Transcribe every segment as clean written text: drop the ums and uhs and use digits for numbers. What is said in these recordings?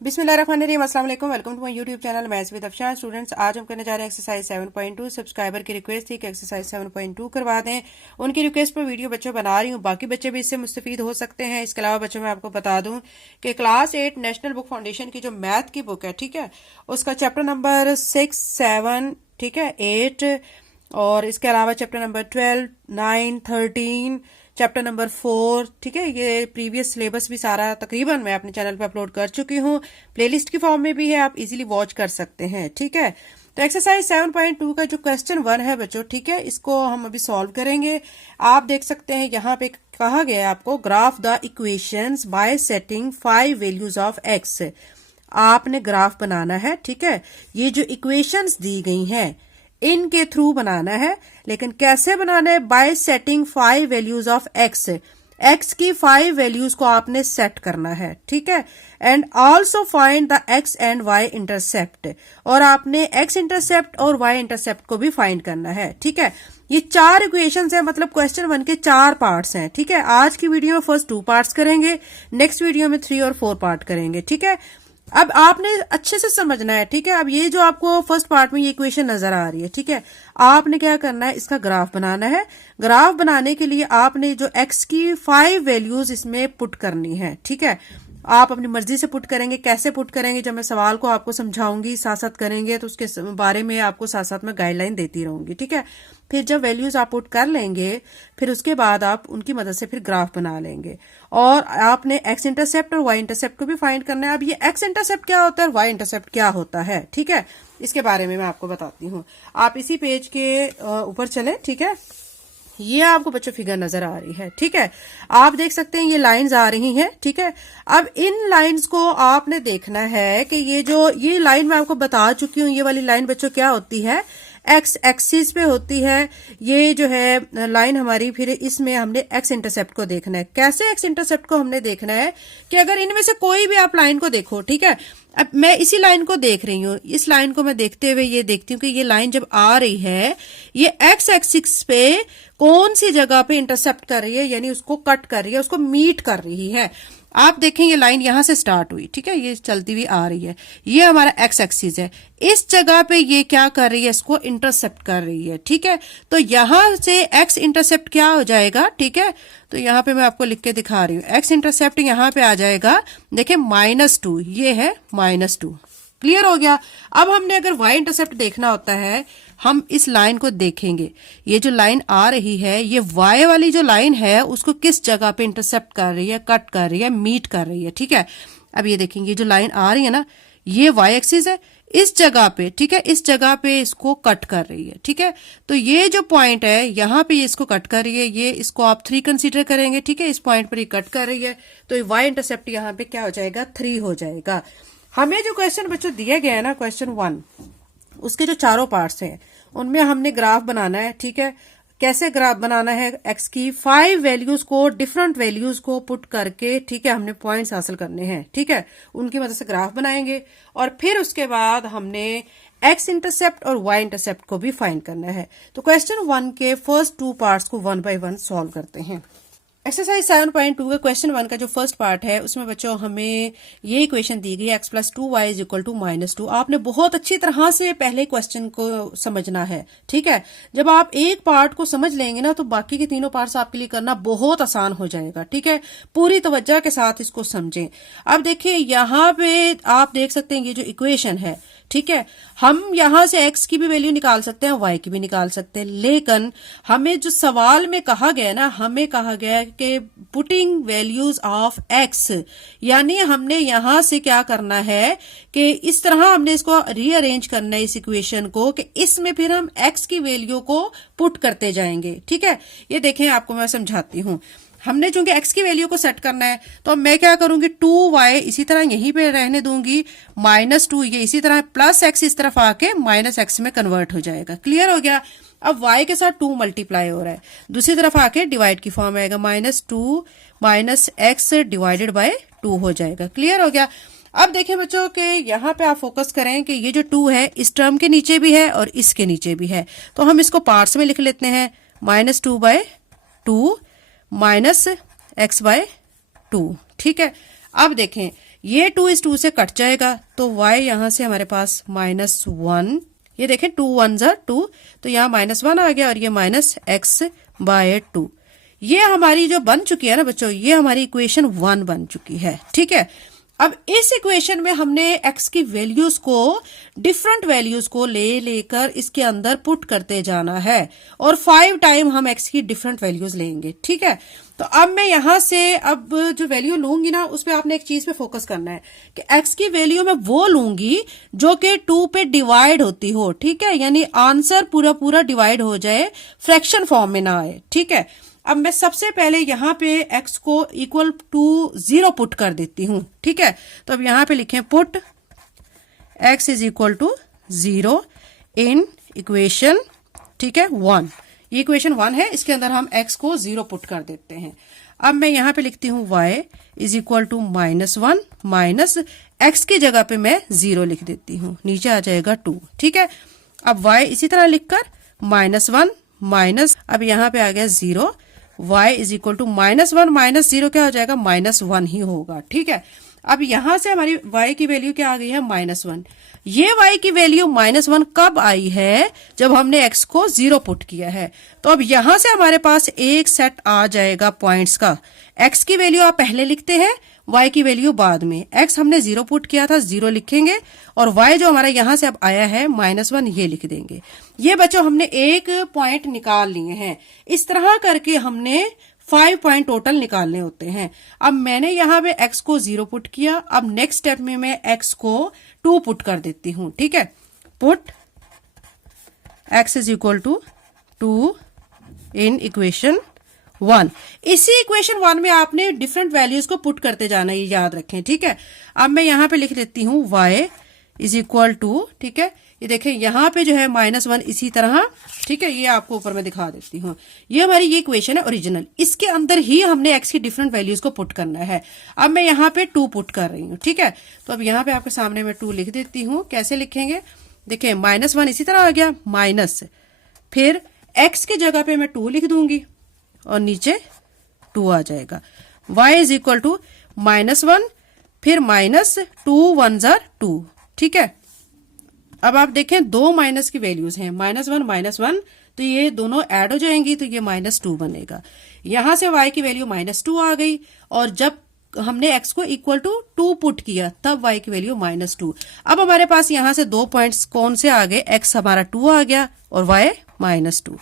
बिस्मिल्लाहिर्रहमानिर्रहीम, अस्सलाम वालेकुम। Welcome to my YouTube channel maths with Afshan. Students, आज हम करने जा रहे हैं एक्सरसाइज 7.2। सब्सक्राइबर की रिक्वेस्ट थी कि एक्सरसाइज 7.2 करवा दें। उनकी रिक्वेस्ट पर वीडियो बच्चों बना रही हूँ, बाकी बच्चे भी इससे मुस्तफीद हो सकते हैं। इसके अलावा बच्चों मैं आपको बता दूं कि क्लास 8 नेशनल बुक फाउंडेशन की जो मैथ की बुक है, ठीक है, उसका चैप्टर नंबर 6, 7, ठीक है, 8 और इसके अलावा चैप्टर नंबर 12, 9, 13, चैप्टर नंबर 4, ठीक है, ये प्रीवियस सिलेबस भी सारा तकरीबन मैं अपने चैनल पे अपलोड कर चुकी हूँ। प्लेलिस्ट की फॉर्म में भी है, आप इजीली वॉच कर सकते हैं, ठीक है। तो एक्सरसाइज 7.2 का जो क्वेश्चन 1 है बच्चों, ठीक है, इसको हम अभी सॉल्व करेंगे। आप देख सकते हैं यहाँ पे कहा गया है आपको graph the equations bye setting 5 values of x. आपने ग्राफ बनाना है, ठीक है। ये जो इक्वेशंस दी गई हैं इनके थ्रू बनाना है, लेकिन कैसे बनाना है? Bye setting 5 values of x. X की 5 वैल्यूज को आपने सेट करना है, ठीक है। And also find the X and Y intercept, और आपने एक्स इंटरसेप्ट और वाई इंटरसेप्ट को भी फाइंड करना है, ठीक है। ये 4 इक्वेशंस है, मतलब क्वेश्चन 1 के 4 पार्ट्स हैं, ठीक है। आज की वीडियो में फर्स्ट 2 पार्ट्स करेंगे, नेक्स्ट वीडियो में 3 और 4 पार्ट करेंगे, ठीक है। अब आपने अच्छे से समझना है, ठीक है। अब ये जो आपको फर्स्ट पार्ट में ये इक्वेशन नजर आ रही है, ठीक है, आपने क्या करना है? इसका ग्राफ बनाना है। ग्राफ बनाने के लिए आपने जो एक्स की 5 वैल्यूज इसमें पुट करनी है, ठीक है। आप अपनी मर्जी से पुट करेंगे। कैसे पुट करेंगे जब मैं सवाल को आपको समझाऊंगी, साथ साथ करेंगे, तो उसके बारे में आपको साथ साथ में गाइडलाइन देती रहूंगी, ठीक है। फिर जब वैल्यूज आप पुट कर लेंगे, फिर उसके बाद आप उनकी मदद से फिर ग्राफ बना लेंगे। और आपने एक्स इंटरसेप्ट और वाई इंटरसेप्ट को भी फाइंड करना है। अब ये एक्स इंटरसेप्ट क्या होता है और वाई इंटरसेप्ट क्या होता है, ठीक है, इसके बारे में मैं आपको बताती हूँ। आप इसी पेज के ऊपर चलें, ठीक है। ये आपको बच्चों फिगर नजर आ रही है, ठीक है। आप देख सकते हैं ये लाइंस आ रही हैं, ठीक है। अब इन लाइंस को आपने देखना है कि ये लाइन मैं आपको बता चुकी हूँ। ये वाली लाइन बच्चों क्या होती है? एक्स एक्सिस पे होती है। ये जो है लाइन हमारी, फिर इसमें हमने एक्स इंटरसेप्ट को देखना है। कैसे एक्स इंटरसेप्ट को हमने देखना है कि अगर इनमें से कोई भी आप लाइन को देखो, ठीक है। अब मैं इसी लाइन को देख रही हूँ, इस लाइन को मैं देखते हुए ये देखती हूँ कि ये लाइन जब आ रही है, ये एक्स एक्सिस पे कौन सी जगह पे इंटरसेप्ट कर रही है, यानी उसको कट कर रही है, उसको मीट कर रही है। आप देखें ये लाइन यहां से स्टार्ट हुई, ठीक है, ये चलती हुई आ रही है, ये हमारा एक्स एक्सिस है। इस जगह पे ये क्या कर रही है? इसको इंटरसेप्ट कर रही है, ठीक है। तो यहां से एक्स इंटरसेप्ट क्या हो जाएगा, ठीक है। तो यहां पे मैं आपको लिख के दिखा रही हूँ, एक्स इंटरसेप्ट यहां पे आ जाएगा, देखिए -2, ये है -2। क्लियर हो गया। अब हमने अगर y इंटरसेप्ट देखना होता है, हम इस लाइन को देखेंगे। ये जो लाइन आ रही है, ये y वाली जो लाइन है उसको किस जगह पे इंटरसेप्ट कर रही है, कट कर रही है, मीट कर रही है, ठीक है। अब ये देखेंगे, जो लाइन आ रही है ना, ये y एक्सिस है, इस जगह पे, ठीक है, इस जगह पे इसको कट कर रही है, ठीक है। तो ये जो पॉइंट है यहाँ पे ये इसको कट कर रही है, ये इसको आप 3 कंसीडर करेंगे, ठीक है। इस पॉइंट पर ये कट कर रही है, तो y इंटरसेप्ट यहाँ पे क्या हो जाएगा? 3 हो जाएगा। हमें जो क्वेश्चन बच्चों दिया गया है ना, क्वेश्चन 1, उसके जो चारों पार्ट्स हैं उनमें हमने ग्राफ बनाना है, ठीक है। कैसे ग्राफ बनाना है? एक्स की 5 वैल्यूज को, डिफरेंट वैल्यूज को पुट करके, ठीक है, हमने पॉइंट्स हासिल करने हैं, ठीक है। उनकी मदद से ग्राफ बनाएंगे और फिर उसके बाद हमने एक्स इंटरसेप्ट और वाई इंटरसेप्ट को भी फाइंड करना है। तो क्वेश्चन 1 के फर्स्ट 2 पार्ट्स को 1 बाय 1 सॉल्व करते हैं। एक्सरसाइज 7.2 का क्वेश्चन 1 का जो फर्स्ट पार्ट है, उसमें बच्चों हमें ये इक्वेशन दी गई है, x + 2y = -2। आपने बहुत अच्छी तरह से पहले क्वेश्चन को समझना है, ठीक है। जब आप एक पार्ट को समझ लेंगे ना, तो बाकी के तीनों पार्ट्स आपके लिए करना बहुत आसान हो जाएगा, ठीक है। पूरी तवज्जो के साथ इसको समझें। अब देखिए यहाँ पे आप देख सकते हैं ये जो इक्वेशन है, ठीक है, हम यहां से x की भी वैल्यू निकाल सकते हैं, y की भी निकाल सकते हैं, लेकिन हमें जो सवाल में कहा गया ना, हमें कहा गया है कि पुटिंग वैल्यूज ऑफ x, यानी हमने यहां से क्या करना है कि इस तरह हमने इसको रीअरेंज करना है इस इक्वेशन को, कि इसमें फिर हम x की वैल्यू को पुट करते जाएंगे, ठीक है। ये देखें, आपको मैं समझाती हूँ। हमने चूंकि x की वैल्यू को सेट करना है, तो मैं क्या करूंगी, 2y इसी तरह यहीं पे रहने दूंगी, -2 ये इसी तरह, +x इस तरफ आके -x में कन्वर्ट हो जाएगा। क्लियर हो गया। अब y के साथ 2 मल्टीप्लाई हो रहा है, दूसरी तरफ आके डिवाइड की फॉर्म आएगा, -2 -x / 2 हो जाएगा। क्लियर हो गया। अब देखिए बच्चों के यहाँ पे आप फोकस करें कि ये जो 2 है इस टर्म के नीचे भी है और इसके नीचे भी है, तो हम इसको पार्ट्स में लिख लेते हैं, -2/2 -x/2, ठीक है। अब देखें ये 2 इस 2 से कट जाएगा, तो y यहाँ से हमारे पास -1, ये देखें 2 1 ज़ा 2, तो यहाँ -1 आ गया और ये -x/2। ये हमारी जो बन चुकी है ना बच्चों, ये हमारी इक्वेशन 1 बन चुकी है। ठीक है, अब इस इक्वेशन में हमने x की वैल्यूज को, डिफरेंट वैल्यूज को लेकर इसके अंदर पुट करते जाना है और 5 टाइम हम x की डिफरेंट वैल्यूज लेंगे। ठीक है, तो अब मैं यहां से अब जो वैल्यू लूंगी ना, उस पे आपने एक चीज पे फोकस करना है कि x की वैल्यू मैं वो लूंगी जो कि 2 पे डिवाइड होती हो। ठीक है, यानी आंसर पूरा पूरा डिवाइड हो जाए, फ्रैक्शन फॉर्म में ना आए। ठीक है, अब मैं सबसे पहले यहाँ पे x को इक्वल टू 0 पुट कर देती हूँ। ठीक है, तो अब यहाँ पे लिखें put x is equal to 0 in equation, ठीक है 1। ये इक्वेशन 1 है, इसके अंदर हम x को 0 पुट कर देते हैं। अब मैं यहाँ पे लिखती हूँ y is equal to -1 minus x की जगह पे मैं 0 लिख देती हूँ, नीचे आ जाएगा 2। ठीक है, अब y इसी तरह लिखकर -1 माइनस, अब यहाँ पे आ गया 0, y is equal to -1 minus 0 क्या हो जाएगा, -1 ही होगा। ठीक है, अब यहां से हमारी y की वैल्यू क्या आ गई है, -1। ये y की वैल्यू -1 कब आई है, जब हमने x को 0 पुट किया है। तो अब यहां से हमारे पास एक सेट आ जाएगा पॉइंट्स का। x की वैल्यू आप पहले लिखते हैं, y की वैल्यू बाद में। x हमने 0 पुट किया था, 0 लिखेंगे, और y जो हमारा यहां से अब आया है -1, ये लिख देंगे। ये बच्चों हमने एक पॉइंट निकाल लिए हैं। इस तरह करके हमने 5 पॉइंट टोटल निकालने होते हैं। अब मैंने यहाँ पे x को 0 पुट किया, अब नेक्स्ट स्टेप में मैं x को 2 पुट कर देती हूँ। ठीक है, put x is equal to 2 in equation 1। इसी इक्वेशन 1 में आपने डिफरेंट वैल्यूज को पुट करते जाना, ये याद रखें। ठीक है, अब मैं यहाँ पे लिख लेती हूँ y इज इक्वल टू, ठीक है, ये देखें यहाँ पे जो है -1 इसी तरह। ठीक है, ये आपको ऊपर में दिखा देती हूँ। ये हमारी ये इक्वेशन है ओरिजिनल, इसके अंदर ही हमने x की डिफरेंट वैल्यूज को पुट करना है। अब मैं यहाँ पे 2 पुट कर रही हूँ। ठीक है, तो अब यहाँ पे आपके सामने मैं 2 लिख देती हूँ। कैसे लिखेंगे, देखिए -1 इसी तरह आ गया, माइनस, फिर x की जगह पे मैं 2 लिख दूंगी और नीचे 2 आ जाएगा। y इज इक्वल टू -1 फिर -2 1 ज़ा 2। ठीक है, अब आप देखें दो माइनस की वैल्यूज हैं, -1 तो ये दोनों ऐड हो जाएंगी, तो ये -2 बनेगा। यहां से y की वैल्यू -2 आ गई, और जब हमने x को इक्वल टू 2 पुट किया तब y की वैल्यू -2। अब हमारे पास यहां से 2 पॉइंट्स कौन से आ गए, x हमारा 2 आ गया और y -2।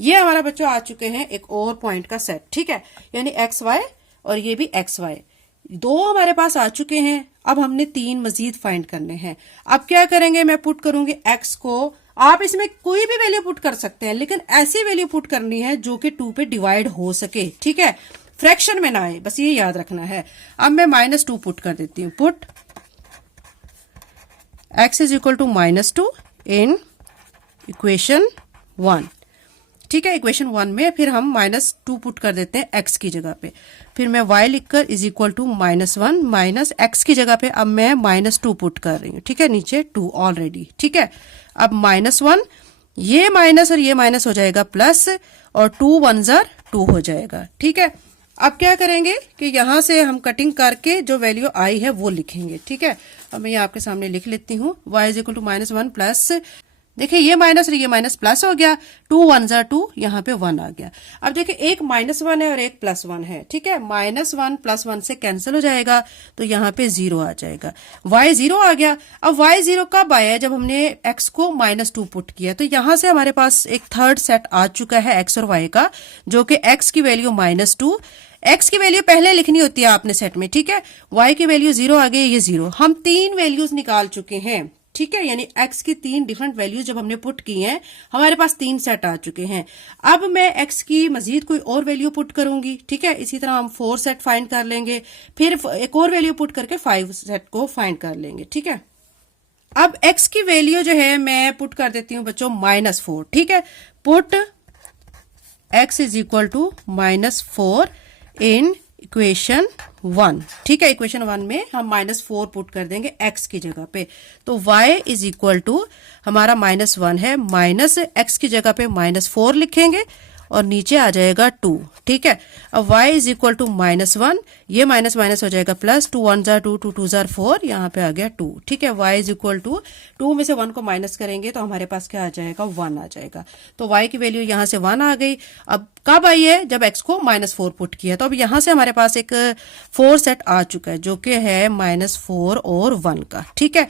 ये हमारा बच्चों आ चुके हैं एक और पॉइंट का सेट। ठीक है, यानी एक्स वाई और ये भी एक्स वाई, 2 हमारे पास आ चुके हैं। अब हमने 3 मजीद फाइंड करने हैं। अब क्या करेंगे, मैं पुट करूंगी x को, आप इसमें कोई भी वैल्यू पुट कर सकते हैं, लेकिन ऐसी वैल्यू पुट करनी है जो कि 2 पे डिवाइड हो सके। ठीक है, फ्रैक्शन में ना आए, बस ये याद रखना है। अब मैं -2 पुट कर देती हूँ, put x is equal to -2 in equation 1। ठीक है, इक्वेशन 1 में फिर हम -2 पुट कर देते हैं x की जगह पे, फिर मैं y लिखकर is equal to -1 minus x की जगह पे अब मैं -2 पुट कर रही हूँ। ठीक है, नीचे 2 ऑलरेडी। ठीक है, अब -1, ये माइनस और ये माइनस हो जाएगा प्लस, और 2 1 ज़ा 2 हो जाएगा। ठीक है, अब क्या करेंगे कि यहां से हम कटिंग करके जो वैल्यू आई है वो लिखेंगे। ठीक है, अब मैं ये आपके सामने लिख लेती हूँ, y is equal to -1 plus, देखिए ये माइनस और ये माइनस प्लस हो गया, 2 1 ज़ा 2, यहाँ पे 1 आ गया। अब देखिए एक -1 है और एक +1 है। ठीक है, -1 +1 से कैंसिल हो जाएगा, तो यहाँ पे 0 आ जाएगा, y 0 आ गया। अब y 0 कब आया, जब हमने x को -2 पुट किया, तो यहाँ से हमारे पास एक थर्ड सेट आ चुका है x और y का, जो कि x की वैल्यू -2, x की वैल्यू पहले लिखनी होती है आपने सेट में। ठीक है, y की वैल्यू 0 आ गई, ये 0, हम 3 वैल्यूज निकाल चुके हैं। ठीक है, यानी x की 3 डिफरेंट वैल्यूज जब हमने पुट की हैं, हमारे पास 3 सेट आ चुके हैं। अब मैं x की मजीद कोई और वैल्यू पुट करूंगी। ठीक है, इसी तरह हम 4 सेट फाइंड कर लेंगे, फिर एक और वैल्यू पुट करके 5 सेट को फाइंड कर लेंगे। ठीक है, अब x की वैल्यू जो है मैं पुट कर देती हूँ बच्चों -4। ठीक है, put x is equal to -4 in equation 1। ठीक है, इक्वेशन 1 में हम -4 पुट कर देंगे x की जगह पे, तो y इज इक्वल टू हमारा -1 है, माइनस x की जगह पे -4 लिखेंगे, और नीचे आ जाएगा 2। ठीक है, अब y इज इक्वल टू -1, ये माइनस माइनस हो जाएगा प्लस, 2 1 जार 2, 2 2 जार 4, यहाँ पे आ गया 2। ठीक है, y इज इक्वल टू 2 में से 1 को माइनस करेंगे तो हमारे पास क्या आ जाएगा, 1 आ जाएगा। तो y की वैल्यू यहाँ से 1 आ गई। अब कब आई है, जब x को -4 पुट किया। तो अब यहाँ से हमारे पास एक 4 सेट आ चुका है जो कि है -4 और 1 का। ठीक है,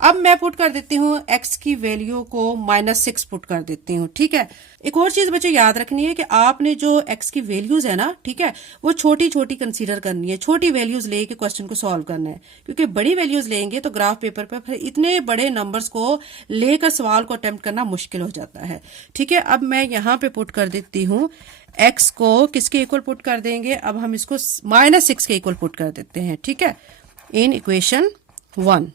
अब मैं पुट कर देती हूँ x की वैल्यू को -6 पुट कर देती हूँ। ठीक है, एक और चीज बच्चों याद रखनी है कि आपने जो x की वैल्यूज है ना, ठीक है, वो छोटी छोटी कंसीडर करनी है, छोटी वैल्यूज लेके क्वेश्चन को सॉल्व करना है, क्योंकि बड़ी वैल्यूज लेंगे तो ग्राफ पेपर पर फिर इतने बड़े नंबर्स को लेकर सवाल को अटेम्प्ट करना मुश्किल हो जाता है। ठीक है, अब मैं यहाँ पे पुट कर देती हूँ x को किसके इक्वल पुट कर देंगे, अब हम इसको -6 के इक्वल पुट कर देते हैं। ठीक है, इन इक्वेशन 1।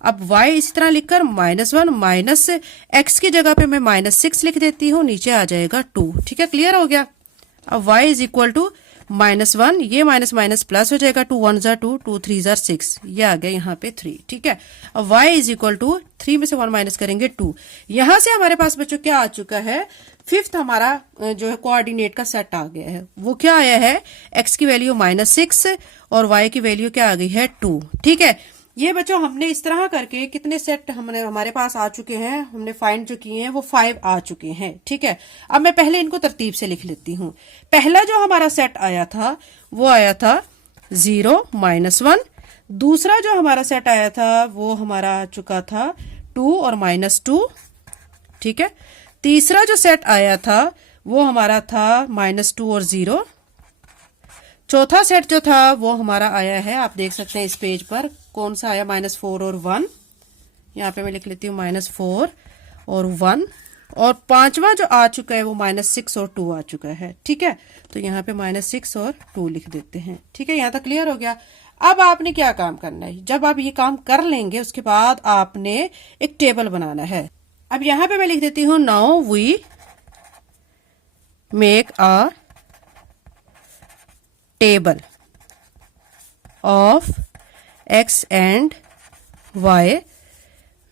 अब y इसी तरह लिखकर -1 माइनस x की जगह पे मैं -6 लिख देती हूँ, नीचे आ जाएगा 2। ठीक है, क्लियर हो गया। अब y इज इक्वल टू -1, ये माइनस माइनस प्लस हो जाएगा, 2 1 जार 2, 2 3 जार 6, ये आ गया यहाँ पे 3। ठीक है, अब y इज इक्वल टू 3 में से 1 माइनस करेंगे 2। यहां से हमारे पास बच्चों क्या आ चुका है, फिफ्थ हमारा जो है कोऑर्डिनेट का सेट आ गया है। वो क्या आया है, x की वैल्यू -6 और y की वैल्यू क्या आ गई है, 2। ठीक है, ये बच्चों हमने इस तरह करके कितने सेट हमारे पास आ चुके हैं, हमने फाइंड जो किए हैं वो 5 आ चुके हैं। ठीक है, अब मैं पहले इनको तरतीब से लिख लेती हूँ। पहला जो हमारा सेट आया था वो आया था 0 -1। दूसरा जो हमारा सेट आया था वो हमारा आ चुका था 2 और -2। ठीक है, तीसरा जो सेट आया था वो हमारा था -2 और 0। चौथा सेट जो था वो हमारा आया है, आप देख सकते हैं इस पेज पर कौन सा आया, -4 और 1। यहाँ पे मैं लिख लेती हूँ -4 और 1। और पांचवा जो आ चुका है वो -6 और 2 आ चुका है। ठीक है, तो यहाँ पे -6 और 2 लिख देते हैं। ठीक है, यहाँ तक क्लियर हो गया। अब आपने क्या काम करना है, जब आप ये काम कर लेंगे उसके बाद आपने एक टेबल बनाना है। अब यहाँ पे मैं लिख देती हूँ, now we make a table of x and y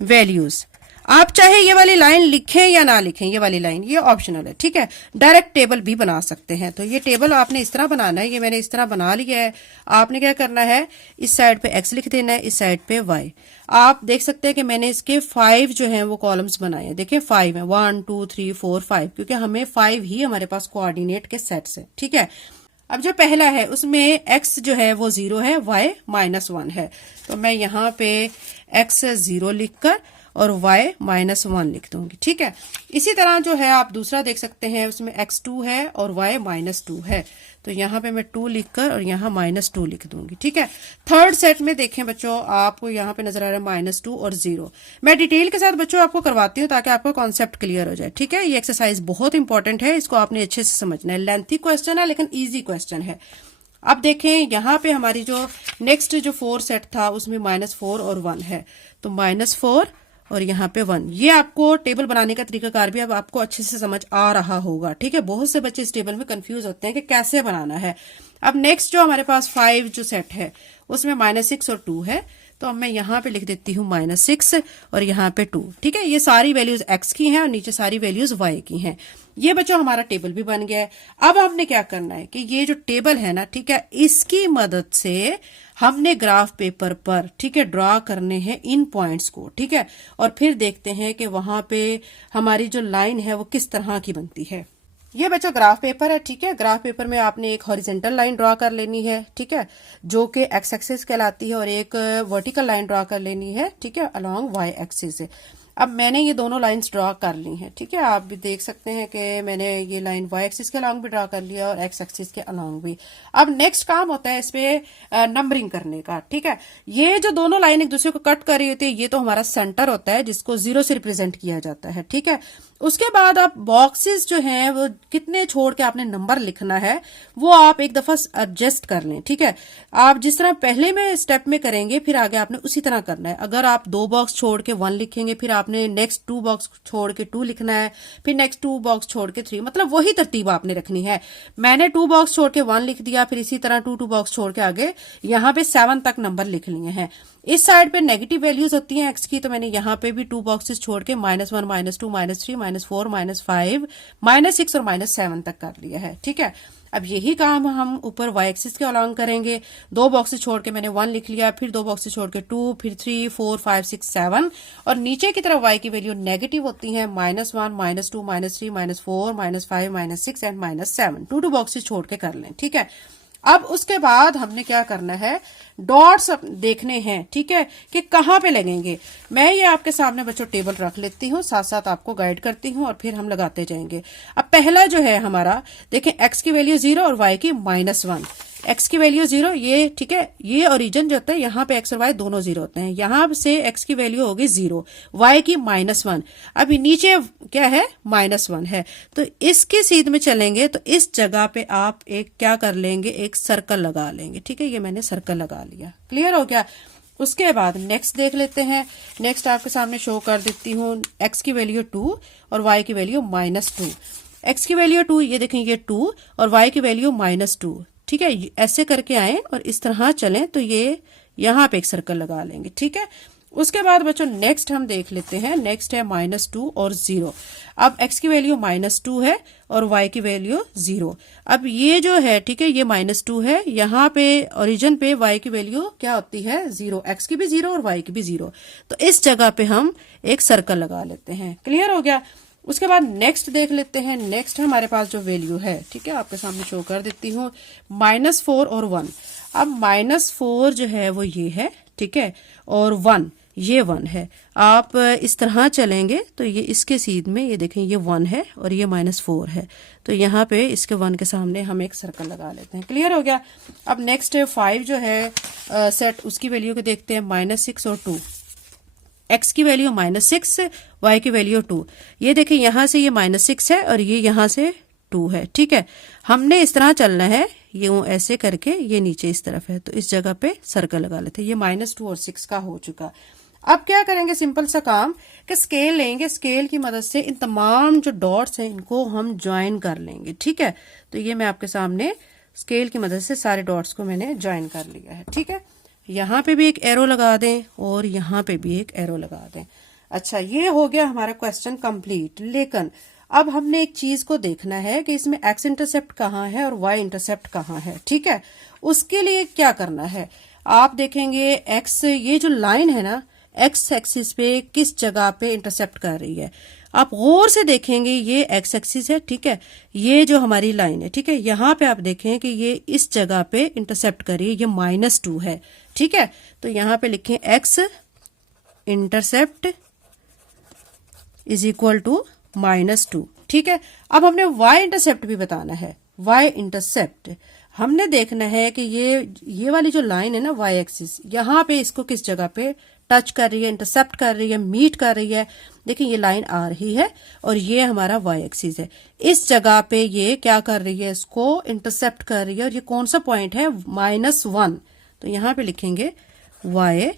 values. आप चाहे ये वाली लाइन लिखें या ना लिखें, ये वाली लाइन ये ऑप्शनल है। ठीक है, डायरेक्ट टेबल भी बना सकते हैं। तो ये टेबल आपने इस तरह बनाना है, ये मैंने इस तरह बना लिया है। आपने क्या करना है, इस साइड पे x लिख देना है, इस साइड पे y। आप देख सकते हैं कि मैंने इसके 5 जो हैं वो कॉलम्स बनाए हैं। देखिए 5 है, 1 2 3 4 5, क्योंकि हमें 5 ही हमारे पास कोऑर्डिनेट के सेट्स है। ठीक है, अब जो पहला है उसमें x जो है वो 0 है, y -1 है। तो मैं यहाँ पे x 0 लिखकर और y -1 लिख दूंगी। ठीक है, इसी तरह जो है आप दूसरा देख सकते हैं, उसमें x 2 है और y -2 है। तो यहाँ पे मैं 2 लिखकर और यहाँ -2 लिख दूंगी। ठीक है, थर्ड सेट में देखें बच्चों, आपको यहाँ पे नजर आ रहा है -2 और 0। मैं डिटेल के साथ बच्चों आपको करवाती हूँ ताकि आपको कॉन्सेप्ट क्लियर हो जाए। ठीक है, ये एक्सरसाइज बहुत इंपॉर्टेंट है, इसको आपने अच्छे से समझना है। लेंथी क्वेश्चन है लेकिन ईजी क्वेश्चन है। अब देखें यहाँ पे हमारी जो नेक्स्ट जो 4 सेट था उसमें -4 और 1 है। तो -4 और यहाँ पे 1, ये आपको टेबल बनाने का तरीकाकार भी अब आपको अच्छे से समझ आ रहा होगा। ठीक है, बहुत से बच्चे इस टेबल में कंफ्यूज होते हैं कि कैसे बनाना है। अब नेक्स्ट जो हमारे पास 5 जो सेट है उसमें -6 और 2 है। तो अब मैं यहाँ पे लिख देती हूँ -6 और यहाँ पे 2। ठीक है, ये सारी वैल्यूज x की हैं और नीचे सारी वैल्यूज y की हैं। ये बच्चों हमारा टेबल भी बन गया है। अब हमने क्या करना है कि ये जो टेबल है ना, ठीक है, इसकी मदद से हमने ग्राफ पेपर पर, ठीक है, ड्रॉ करने हैं इन पॉइंट्स को। ठीक है, और फिर देखते हैं कि वहां पे हमारी जो लाइन है वो किस तरह की बनती है। ये बच्चों ग्राफ पेपर है। ठीक है, ग्राफ पेपर में आपने एक हॉरिजेंटल लाइन ड्रॉ कर लेनी है। ठीक है, जो कि एक्स एक्सिस कहलाती है, और एक वर्टिकल लाइन ड्रॉ कर लेनी है। ठीक है, अलोंग वाई एक्सिस। अब मैंने ये दोनों लाइंस ड्रॉ कर ली हैं। ठीक है, आप भी देख सकते हैं कि मैंने ये लाइन वाई एक्सिस के अलोंग भी ड्रॉ कर लिया और एक्स एक्सिस के अलोंग भी। अब नेक्स्ट काम होता है इस पे नंबरिंग करने का। ठीक है, ये जो दोनों लाइन एक दूसरे को कट कर रही होती है, ये तो हमारा सेंटर होता है जिसको 0 से रिप्रेजेंट किया जाता है। ठीक है, उसके बाद आप बॉक्सेस जो हैं वो कितने छोड़ के आपने नंबर लिखना है वो आप एक दफा एडजस्ट कर लें। ठीक है, आप जिस तरह पहले में स्टेप में करेंगे फिर आगे आपने उसी तरह करना है। अगर आप 2 बॉक्स छोड़ के 1 लिखेंगे फिर आप आपने नेक्स्ट 2 बॉक्स छोड़ के 2 लिखना है, फिर नेक्स्ट 2 बॉक्स छोड़ के 3, मतलब वही तरतीब आपने रखनी है। मैंने 2 बॉक्स छोड़ के 1 लिख दिया, फिर इसी तरह 2 बॉक्स छोड़ के आगे यहाँ पे 7 तक नंबर लिख लिए हैं। इस साइड पे नेगेटिव वैल्यूज होती हैं एक्स की, तो मैंने यहाँ पे भी 2 बॉक्सेस छोड़ के -1, -2, -3, -4, -5, -6 और -7 तक कर लिया है। ठीक है, अब यही काम हम ऊपर y एक्सिस के अलॉन्ग करेंगे। 2 बॉक्सेस छोड़ के मैंने 1 लिख लिया, फिर 2 बॉक्सेस छोड़ के 2, फिर 3, 4, 5, 6, 7, और नीचे की तरफ y की वैल्यू नेगेटिव होती है, -1, -2, -3, -4, -5, -6 एंड -7। 2 बॉक्सेस छोड़ के कर लें। ठीक है, अब उसके बाद हमने क्या करना है, डॉट्स देखने हैं। ठीक है, कि कहाँ पे लगेंगे। मैं ये आपके सामने बच्चों टेबल रख लेती हूँ, साथ साथ आपको गाइड करती हूँ और फिर हम लगाते जाएंगे। अब पहला जो है हमारा, देखें x की वैल्यू 0 और y की -1। x की वैल्यू 0, ये ठीक है, ये ओरिजिन जो होता है यहाँ पे x और y दोनों 0 होते हैं, यहाँ से x की वैल्यू होगी 0, y की -1। अभी नीचे क्या है, -1 है, तो इसकी सीध में चलेंगे तो इस जगह पे आप एक क्या कर लेंगे, एक सर्कल लगा लेंगे। ठीक है, ये मैंने सर्कल लगा लिया। क्लियर हो गया। उसके बाद नेक्स्ट देख लेते हैं। नेक्स्ट आपके सामने शो कर देती हूँ, x की वैल्यू 2 और y की वैल्यू -2। x की वैल्यू 2, ये देखें ये 2, और y की वैल्यू -2। ठीक है, ऐसे करके आए और इस तरह चलें तो ये यहाँ पे एक सर्कल लगा लेंगे। ठीक है, उसके बाद बच्चों नेक्स्ट हम देख लेते हैं। नेक्स्ट है -2 और 0। अब x की वैल्यू -2 है और y की वैल्यू 0। अब ये जो है, ठीक है, ये -2 है, यहाँ पे ओरिजिन पे y की वैल्यू क्या होती है, 0, x की भी 0 और y की भी 0। तो इस जगह पे हम एक सर्कल लगा लेते हैं। क्लियर हो गया। उसके बाद नेक्स्ट देख लेते हैं। नेक्स्ट हमारे पास जो वैल्यू है, ठीक है, आपके सामने शो कर देती हूँ, -4 और 1। अब -4 जो है वो ये है, ठीक है, और 1 ये 1 है। आप इस तरह चलेंगे तो ये इसके सीध में, ये देखें, ये 1 है और ये -4 है, तो यहाँ पे इसके 1 के सामने हम एक सर्कल लगा लेते हैं। क्लियर हो गया। अब नेक्स्ट 5 जो है सेट, उसकी वैल्यू को देखते हैं, -6 और 2। x की वैल्यू -6, y की वैल्यू 2। ये देखें, यहाँ से ये -6 है और ये यहाँ से 2 है। ठीक है, हमने इस तरह चलना है, यूं ऐसे करके, ये नीचे इस तरफ है, तो इस जगह पे सर्कल लगा लेते हैं। ये -2 और 6 का हो चुका। अब क्या करेंगे, सिंपल सा काम कि स्केल लेंगे, स्केल की मदद से इन तमाम जो डॉट्स हैं इनको हम ज्वाइन कर लेंगे। ठीक है, तो ये मैं आपके सामने स्केल की मदद से सारे डॉट्स को मैंने ज्वाइन कर लिया है। ठीक है, यहाँ पे भी एक एरो लगा दें और यहाँ पे भी एक एरो लगा दें। अच्छा, ये हो गया हमारा क्वेश्चन कंप्लीट। लेकिन अब हमने एक चीज को देखना है कि इसमें x इंटरसेप्ट कहाँ है और y इंटरसेप्ट कहाँ है। ठीक है, उसके लिए क्या करना है, आप देखेंगे x, ये जो लाइन है ना, x एक्सिस पे किस जगह पे इंटरसेप्ट कर रही है। आप गौर से देखेंगे, ये x एक्सिस है, ठीक है, ये जो हमारी लाइन है, ठीक है, यहाँ पे आप देखें कि ये इस जगह पे इंटरसेप्ट कर रही है, ये -2 है। ठीक है, तो यहाँ पे लिखें x intercept is equal to -2। ठीक है, अब हमने y इंटरसेप्ट भी बताना है। y इंटरसेप्ट हमने देखना है कि ये वाली जो लाइन है ना, y एक्सिस, यहाँ पे इसको किस जगह पे टच कर रही है, इंटरसेप्ट कर रही है, मीट कर रही है। देखिए, ये लाइन आ रही है और ये हमारा y एक्सिस है। इस जगह पे ये क्या कर रही है, इसको इंटरसेप्ट कर रही है, और ये कौन सा पॉइंट है, -1। तो यहाँ पे लिखेंगे y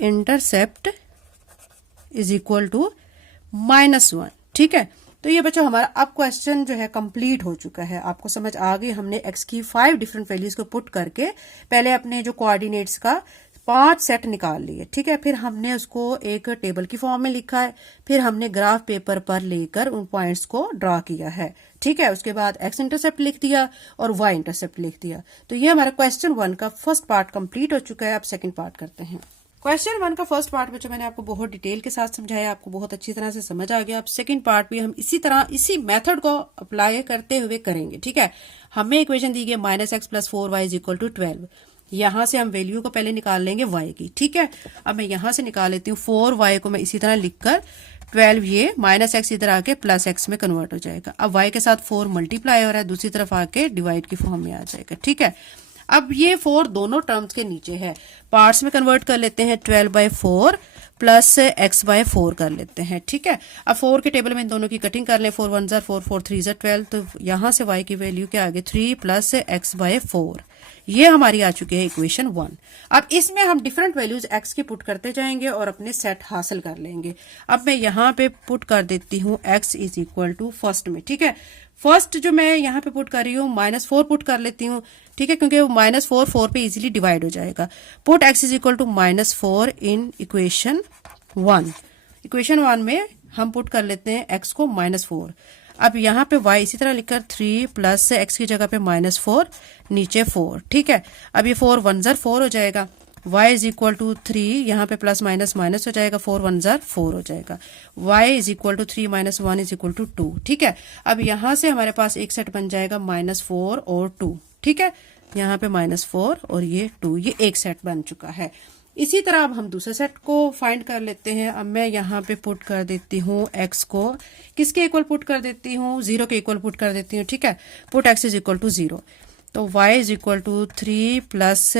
intercept is equal to -1। ठीक है, तो ये बच्चों हमारा अब क्वेश्चन जो है कंप्लीट हो चुका है। आपको समझ आ गई, हमने x की 5 डिफरेंट वैल्यूज को पुट करके पहले अपने जो कोऑर्डिनेट्स का 5 सेट निकाल लिए। ठीक है, फिर हमने उसको एक टेबल की फॉर्म में लिखा है, फिर हमने ग्राफ पेपर पर लेकर उन पॉइंट्स को ड्रा किया है। ठीक है, उसके बाद x इंटरसेप्ट लिख दिया और y इंटरसेप्ट लिख दिया। तो ये हमारा क्वेश्चन 1 का फर्स्ट पार्ट कंप्लीट हो चुका है। अब सेकंड पार्ट करते हैं। क्वेश्चन 1 का फर्स्ट पार्ट बच्चों मैंने आपको बहुत डिटेल के साथ समझाया, आपको बहुत अच्छी तरह से समझ आ गया। अब सेकंड पार्ट भी हम इसी तरह, इसी मेथड को अप्लाई करते हुए करेंगे। ठीक है, हमें इक्वेशन दी गई -x + 4y = 12। यहां से हम वैल्यू को पहले निकाल लेंगे y की। ठीक है, अब मैं यहां से निकाल लेती हूँ 4y को मैं इसी तरह लिखकर 12, ये -x इधर आके +x में कन्वर्ट हो जाएगा। अब y के साथ 4 मल्टीप्लाई हो रहा है, दूसरी तरफ आके डिवाइड की फॉर्म में आ जाएगा। ठीक है, अब ये 4 दोनों टर्म्स के नीचे है, पार्ट्स में कन्वर्ट कर लेते हैं। 12/4 प्लस एक्स बाय 4 कर लेते हैं। ठीक है, अब 4 के टेबल में इन दोनों की कटिंग कर लें। 4 1 ज़ा 4, 4 3 ज़ा 12, तो यहाँ से y की वैल्यू क्या आ गई 3 प्लस एक्स बाय 4। ये हमारी आ चुकी है इक्वेशन 1। अब इसमें हम डिफरेंट वैल्यूज x की पुट करते जाएंगे और अपने सेट हासिल कर लेंगे। अब मैं यहाँ पे पुट कर देती हूँ x is equal to first में। ठीक है, फर्स्ट जो मैं यहाँ पे पुट कर रही हूँ -4 पुट कर लेती हूँ। ठीक है, क्योंकि -4 4 पे इजीली डिवाइड हो जाएगा। Put x is equal to -4 in equation 1। इक्वेशन 1 में हम पुट कर लेते हैं x को -4। अब यहाँ पे y इसी तरह लिखकर 3 प्लस x की जगह पे -4 नीचे 4। ठीक है, अब ये 4 1 ज़ा 4 हो जाएगा। y इज इक्वल टू 3, यहाँ पे प्लस माइनस माइनस हो जाएगा, 4 1 ज़ा 4 हो जाएगा। y is equal to 3 minus 1 is equal to 2। ठीक है, अब यहाँ से हमारे पास एक सेट बन जाएगा -4 और 2। ठीक है, यहाँ पे -4 और ये 2, ये एक सेट बन चुका है। इसी तरह अब हम दूसरे सेट को फाइंड कर लेते हैं। अब मैं यहाँ पे पुट कर देती हूँ x को किसके इक्वल पुट कर देती हूँ, 0 के इक्वल पुट कर देती हूँ। ठीक है, put x is equal to 0, तो y is equal to 3 plus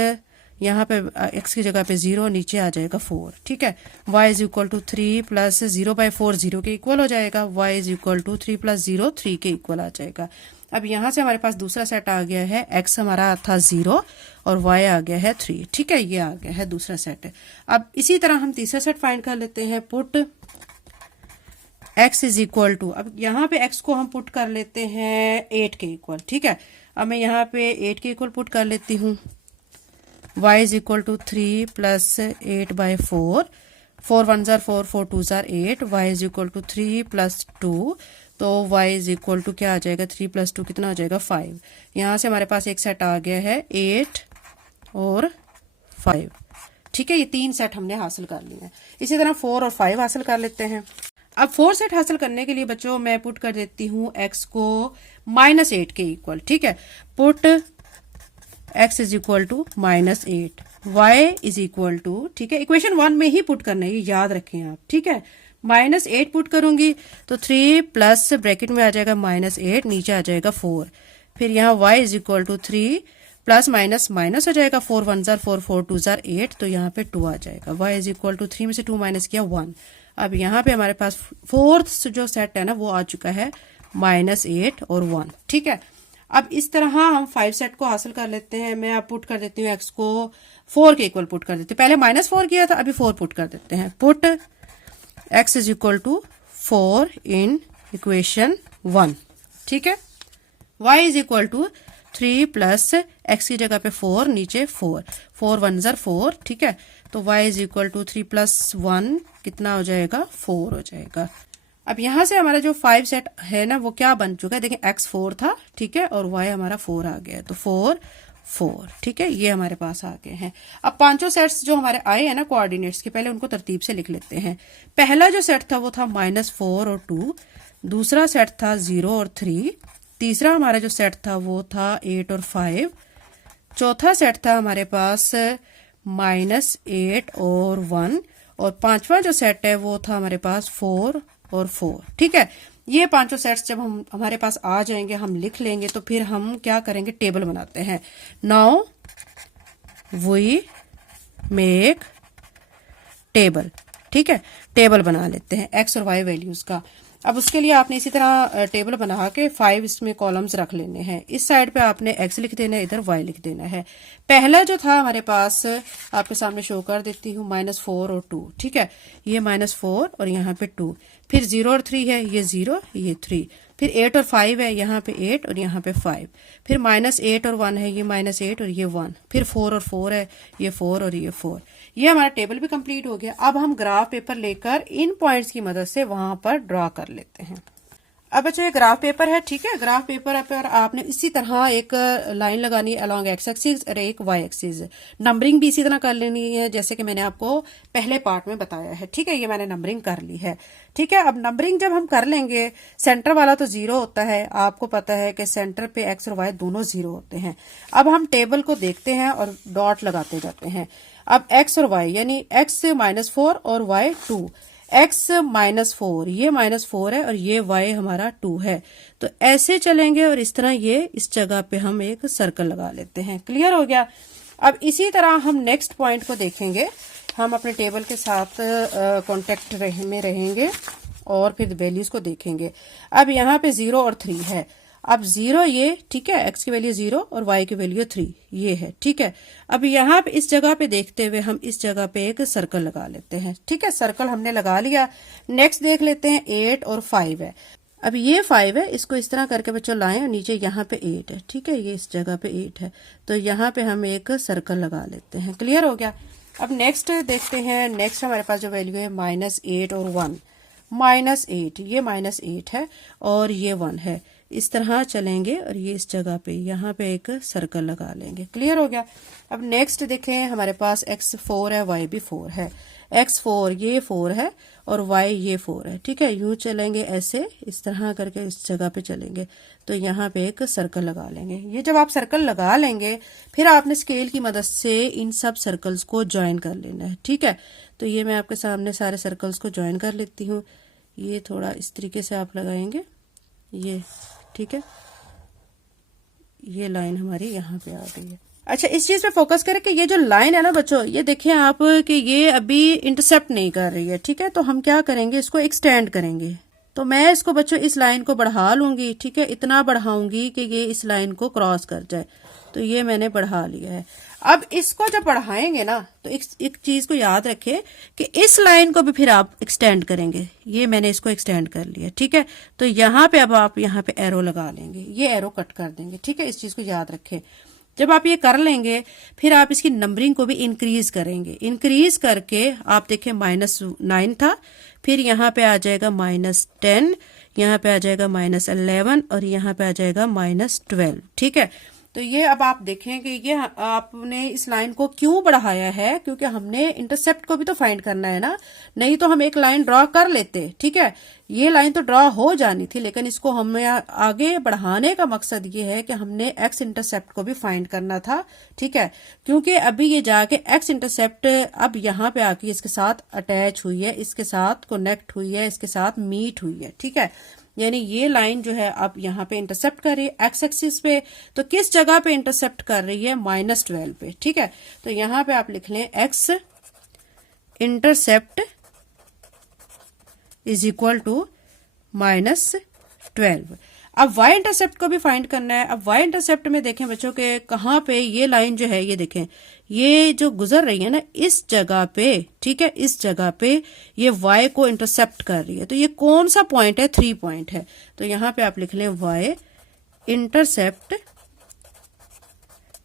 यहाँ पे x की जगह पे 0 नीचे आ जाएगा 4। ठीक है, y is equal to 3 plus 0 by 4 0 के इक्वल हो जाएगा। y is equal to 3 plus 0 3 के इक्वल आ जाएगा। अब यहाँ से हमारे पास दूसरा सेट आ गया है, x हमारा था 0 और y आ गया है 3। ठीक है, ये आ गया है दूसरा सेट। अब इसी तरह हम तीसरा सेट फाइंड कर लेते हैं। Put x is equal to, अब यहाँ पे x को हम पुट कर लेते हैं 8 के इक्वल। ठीक है, अब मैं यहाँ पे 8 के इक्वल पुट कर लेती हूँ। y is equal to 3 plus 8 by 4, 4 1 ज़ा 4, 4 2 ज़ा 8, y is equal to 3 plus 2, तो y इज इक्वल टू क्या आ जाएगा 3 प्लस 2 कितना हो जाएगा 5। यहाँ से हमारे पास एक सेट आ गया है 8 और 5। ठीक है, ये 3 सेट हमने हासिल कर लिए हैं। इसी तरह 4 और 5 हासिल कर लेते हैं। अब 4 सेट हासिल करने के लिए बच्चों मैं पुट कर देती हूँ x को -8 के इक्वल। ठीक है, put x is equal to -8, y is equal to, ठीक है, इक्वेशन 1 में ही पुट करना है, ये याद रखें आप। ठीक है, -8 पुट करूंगी तो 3 प्लस ब्रैकेट में आ जाएगा -8, नीचे आ जाएगा 4। फिर यहाँ y is equal to 3 plus minus minus हो जाएगा, 4 1 ज़ा 4, 4 2 ज़ा 8, तो यहाँ पे 2 आ जाएगा। y इज इक्वल टू 3 में से 2 माइनस किया 1। अब यहाँ पे हमारे पास फोर्थ जो सेट है ना वो आ चुका है -8 और 1। ठीक है, अब इस तरह हम 5 सेट को हासिल कर लेते हैं। मैं अब पुट कर देती हूँ x को 4 के इक्वल पुट कर देती हूँ। पहले -4 किया था, अभी 4 पुट कर देते हैं। Put x is equal to 4 in equation 1। ठीक है, y is equal to 3 plus x की जगह पे 4 नीचे 4, 4 1 ज़ा 4। ठीक है, तो y is equal to 3 plus 1 कितना हो जाएगा 4 हो जाएगा। अब यहाँ से हमारा जो 5 सेट है ना वो क्या बन चुका है, देखिए x 4 था। ठीक है, और y हमारा 4 आ गया, तो 4 4। ठीक है, ये हमारे पास आ गए हैं। अब पांचों सेट्स जो हमारे आए हैं ना कोऑर्डिनेट्स के, पहले उनको तरतीब से लिख लेते हैं। पहला जो सेट था वो था -4 और 2, दूसरा सेट था 0 और 3, तीसरा हमारा जो सेट था वो था 8 और 5, चौथा सेट था हमारे पास -8 और 1, और पांचवा जो सेट है वो था हमारे पास 4 और 4। ठीक है, ये पांचों सेट्स जब हम हमारे पास आ जाएंगे हम लिख लेंगे, तो फिर हम क्या करेंगे, टेबल बनाते हैं। Now we make table. ठीक है, टेबल बना लेते हैं x और y वैल्यूज का। अब उसके लिए आपने इसी तरह टेबल बना के 5 इसमें कॉलम्स रख लेने हैं। इस साइड पे आपने x लिख देना है, इधर y लिख देना है। पहला जो था हमारे पास आपके सामने शो कर देती हूँ, -4 और 2। ठीक है, ये -4 और यहाँ पे 2, फिर 0 और 3 है, ये 0 ये 3, फिर 8 और 5 है, यहाँ पे 8 और यहाँ पे 5, फिर -8 और 1 है, ये -8 और ये 1, फिर 4 और 4 है, ये 4 और ये 4। ये हमारा टेबल भी कंप्लीट हो गया। अब हम ग्राफ पेपर लेकर इन पॉइंट्स की मदद से वहां पर ड्रॉ कर लेते हैं। अब बच्चों ये ग्राफ पेपर है। ठीक है, ग्राफ पेपर पर आपने इसी तरह एक लाइन लगानी है अलोंग x एक्सिस और एक y एक्सिस। नंबरिंग भी इसी तरह कर लेनी है जैसे कि मैंने आपको पहले पार्ट में बताया है। ठीक है, ये मैंने नंबरिंग कर ली है। ठीक है, अब नंबरिंग जब हम कर लेंगे, सेंटर वाला तो 0 होता है, आपको पता है कि सेंटर पे x और y दोनों 0 होते हैं। अब हम टेबल को देखते हैं और डॉट लगाते जाते हैं। अब x और y यानी x -4 और y 2, x -4 ये -4 है और ये y हमारा 2 है, तो ऐसे चलेंगे और इस तरह ये इस जगह पे हम एक सर्कल लगा लेते हैं। क्लियर हो गया। अब इसी तरह हम नेक्स्ट पॉइंट को देखेंगे हम अपने टेबल के साथ कांटेक्ट में रहेंगे और फिर वैल्यूज को देखेंगे। अब यहाँ पे 0 और 3 है। अब 0 ये, ठीक है, x की वैल्यू 0 और y की वैल्यू 3 ये है, ठीक है। अब यहाँ पे इस जगह पे देखते हुए हम इस जगह पे एक सर्कल लगा लेते हैं, ठीक है। सर्कल हमने लगा लिया। नेक्स्ट देख लेते हैं 8 और 5 है। अब ये 5 है, इसको इस तरह करके बच्चों लाएं और नीचे यहाँ पे 8 है, ठीक है। ये इस जगह पे 8 है, तो यहाँ पे हम एक सर्कल लगा लेते हैं। क्लियर हो गया। अब नेक्स्ट देखते हैं। नेक्स्ट हमारे पास जो वैल्यू है -8 और 1। -8, ये -8 है और ये 1 है। इस तरह चलेंगे और ये इस जगह पे यहाँ पे एक सर्कल लगा लेंगे। क्लियर हो गया। अब नेक्स्ट देखें, हमारे पास x4 है, y भी 4 है। x4 ये 4 है और y ये 4 है, ठीक है। यूं चलेंगे ऐसे, इस तरह करके इस जगह पे चलेंगे तो यहाँ पे एक सर्कल लगा लेंगे। ये जब आप सर्कल लगा लेंगे फिर आपने स्केल की मदद से इन सब सर्कल्स को ज्वाइन कर लेना है, ठीक है। तो ये मैं आपके सामने सारे सर्कल्स को ज्वाइन कर लेती हूँ। ये थोड़ा इस तरीके से आप लगाएंगे, ये, ठीक है। ये लाइन हमारी यहाँ पे आ गई है। अच्छा, इस चीज पे फोकस करें कि ये जो लाइन है ना बच्चों, ये देखें आप कि ये अभी इंटरसेप्ट नहीं कर रही है, ठीक है। तो हम क्या करेंगे, इसको एक्सटेंड करेंगे। तो मैं इसको बच्चों इस लाइन को बढ़ा लूंगी, ठीक है। इतना बढ़ाऊंगी कि ये इस लाइन को क्रॉस कर जाए। तो ये मैंने बढ़ा लिया है। अब इसको जब बढ़ाएंगे ना तो एक चीज को याद रखें कि इस लाइन को भी फिर आप एक्सटेंड करेंगे। ये मैंने इसको एक्सटेंड कर लिया, ठीक है। तो यहाँ पे अब आप यहाँ पे एरो लगा लेंगे, ये एरो कट कर देंगे, ठीक है। इस चीज को याद रखें। जब आप ये कर लेंगे फिर आप इसकी नंबरिंग को भी इंक्रीज करेंगे। इंक्रीज करके आप देखें -9 था, फिर यहाँ पे आ जाएगा -10, यहाँ पे आ जाएगा -11 और यहाँ पे आ जाएगा -12, ठीक है। तो ये अब आप देखें कि ये आपने इस लाइन को क्यों बढ़ाया है, क्योंकि हमने इंटरसेप्ट को भी तो फाइंड करना है ना। नहीं तो हम एक लाइन ड्रॉ कर लेते, ठीक है। ये लाइन तो ड्रॉ हो जानी थी, लेकिन इसको हमें आगे बढ़ाने का मकसद ये है कि हमने एक्स इंटरसेप्ट को भी फाइंड करना था, ठीक है। क्योंकि अभी ये जाके एक्स इंटरसेप्ट अब यहाँ पे आके इसके साथ अटैच हुई है, इसके साथ कनेक्ट हुई है, इसके साथ मीट हुई है, ठीक है। यानी ये लाइन जो है अब यहाँ पे इंटरसेप्ट कर रही है एक्स एक्सिस पे। तो किस जगह पे इंटरसेप्ट कर रही है, -12 पे, ठीक है। तो यहाँ पे आप लिख लें X intercept is equal to -12। अब y इंटरसेप्ट को भी फाइंड करना है। अब y इंटरसेप्ट में देखें बच्चों के कहाँ पे ये लाइन जो है, ये देखें, ये जो गुजर रही है ना इस जगह पे, ठीक है। इस जगह पे ये y को इंटरसेप्ट कर रही है। तो ये कौन सा पॉइंट है, 3 पॉइंट है। तो यहाँ पे आप लिख लें y intercept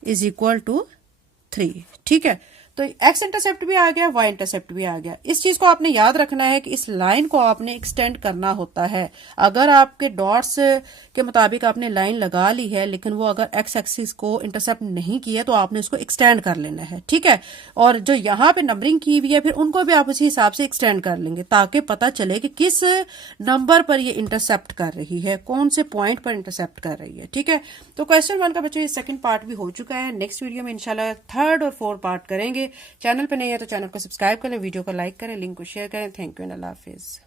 is equal to 3, ठीक है। तो एक्स इंटरसेप्ट भी आ गया, वाई इंटरसेप्ट भी आ गया। इस चीज को आपने याद रखना है कि इस लाइन को आपने एक्सटेंड करना होता है। अगर आपके डॉट्स के मुताबिक आपने लाइन लगा ली है लेकिन वो अगर एक्स एक्सिस को इंटरसेप्ट नहीं किया तो आपने उसको एक्सटेंड कर लेना है, ठीक है। और जो यहाँ पे नंबरिंग की हुई है फिर उनको भी आप उसी हिसाब से एक्सटेंड कर लेंगे ताकि पता चले कि किस नंबर पर ये इंटरसेप्ट कर रही है, कौन से पॉइंट पर इंटरसेप्ट कर रही है, ठीक है। तो क्वेश्चन 1 का बच्चों ये सेकंड पार्ट भी हो चुका है। नेक्स्ट वीडियो में इंशाल्लाह 3rd और 4th पार्ट करेंगे। चैनल पे नहीं है तो चैनल को सब्सक्राइब करें, वीडियो को लाइक करें, लिंक को शेयर करें। Thank you and Allah Hafiz.